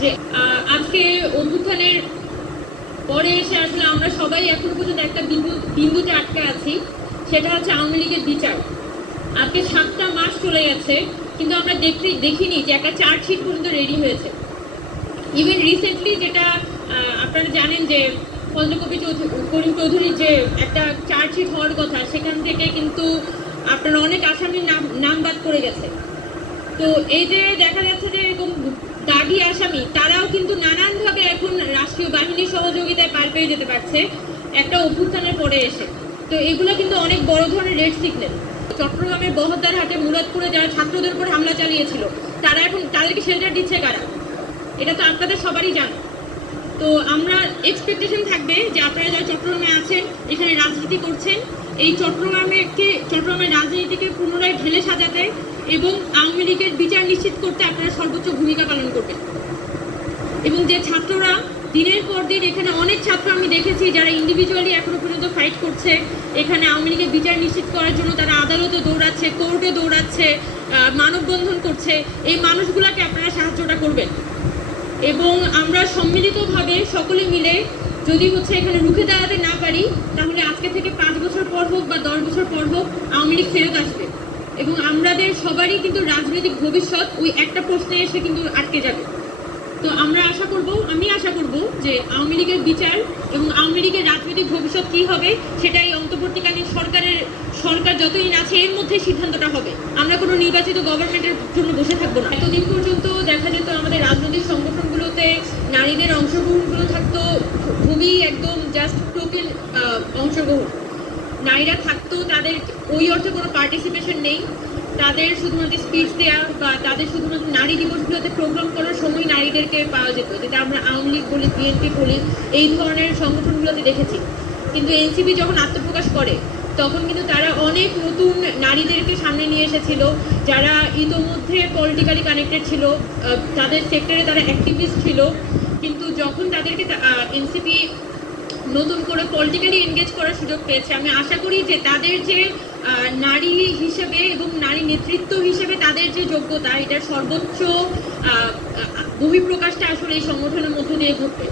যে আজকে অভ্যুত্থানের পরে এসে আসলে আমরা সবাই এখনও পর্যন্ত একটা বিন্দু, বিন্দুতে আটকে আছি। সেটা হচ্ছে আওয়ামী লীগের বিচার। আজকে সাতটা মাস চলে গেছে, কিন্তু আমরা দেখতে, দেখিনি যে একটা চার্জশিট পর্যন্ত রেডি হয়েছে। ইভেন রিসেন্টলি যেটা আপনারা জানেন যে ফজলকবি করিম চৌধুরীর যে একটা চার্জশিট হওয়ার কথা, সেখান থেকে কিন্তু আপনার অনেক আসামির নাম নাম বাদ করে গেছে। তো এই যে দেখা যাচ্ছে যে এরকম তারাও কিন্তু নানানভাবে এখন রাষ্ট্রীয় বাহিনীর সহযোগিতায় পার পেয়ে যেতে পারছে। একটা অভ্যুত্থানের পরে এসে। তো এগুলো কিন্তু অনেক বড় ধরনের রেড সিগন্যাল চট্টগ্রামের বহদ্দার হাটে মুরাদপুরে যারা ছাত্রদের উপর হামলা চালিয়েছিল, তারা এখন তাদেরকে শেল্টার দিচ্ছে কারা? এটা তো আপনাদের সবারই জানা। তো আমরা এক্সপেকটেশন থাকবে যে আপনারা যারা চট্টগ্রামে আছেন, এখানে রাজনীতি করছেন, এই চট্টগ্রামেকে, চট্টগ্রামের রাজনীতিকে পুনরায় ঢেলে সাজাতে এবং আওয়ামী লীগের বিচার নিশ্চিত করতে আপনারা সর্বোচ্চ ভূমিকা পালন করবেন। এবং যে ছাত্ররা দিনের পর দিন এখানে অনেক ছাত্র আমি দেখেছি যারা ইন্ডিভিজুয়ালি এখনও পর্যন্ত ফাইট করছে। এখানে আওয়ামী লীগের বিচার নিশ্চিত করার জন্য তারা আদালতে দৌড়াচ্ছে কোর্টে দৌড়াচ্ছে মানববন্ধন করছে। এই মানুষগুলোকে আপনারা সাহায্যটা করবেন। এবং আমরা সম্মিলিতভাবে সকলে মিলে যদি হচ্ছে এখানে রুখে দাঁড়াতে না পারি, তাহলে আজকে থেকে পাঁচ বছর পর হোক বা দশ বছর পর হোক আওয়ামী লীগ ফেরত আসবে। এবং আমাদের সবারই কিন্তু রাজনৈতিক ভবিষ্যৎ ওই একটা প্রশ্নে এসে কিন্তু আটকে যাবে। তো আমরা আশা করব, আমি আশা করব যে আওয়ামী লীগের বিচার এবং আওয়ামী লীগের রাজনৈতিক ভবিষ্যৎ কি হবে, সেটাই অন্তর্বর্তীকালীন সরকারের, সরকার যতদিন আছে এর মধ্যে সিদ্ধান্তটা হবে। আমরা কোনো নির্বাচিত গভর্নমেন্টের জন্য বসে থাকব না। এতদিন পর্যন্ত দেখা যেত আমাদের রাজনৈতিক সংগঠনগুলোতে নারীদের অংশগ্রহণগুলো থাকতো, খুবই একদম জাস্ট টোকেন অংশগ্রহণ। নারীরা থাকতো, তাদের ওই অর্থে কোনো পার্টিসিপেশন নেই। তাদের শুধুমাত্র স্পিচ দেওয়া বা তাদের শুধুমাত্র নারী দিবসগুলোতে প্রোগ্রাম করার সময় নারীদেরকে পাওয়া যেত, যেটা আমরা আওয়ামী লীগ বলি বিএনপি বলি, এই ধরনের সংগঠনগুলোতে দেখেছি। কিন্তু এনসিপি যখন আত্মপ্রকাশ করে, তখন কিন্তু তারা অনেক নতুন নারীদেরকে সামনে নিয়ে এসেছিল, যারা ইতোমধ্যে পলিটিক্যালি কানেক্টেড ছিল তাদের সেক্টরে তারা অ্যাক্টিভিস্ট ছিল। কিন্তু যখন তাদেরকে এনসিপি নতুন করে পলিটিক্যালি এনগেজ করার সুযোগ পেয়েছে, আমি আশা করি যে তাদের যে নারী হিসেবে এবং নারী নেতৃত্ব হিসেবে তাদের যে যোগ্যতা, এটার সর্বোচ্চ বহিঃপ্রকাশটা আসলে এই সংগঠনের মধ্য দিয়ে ঘটবে।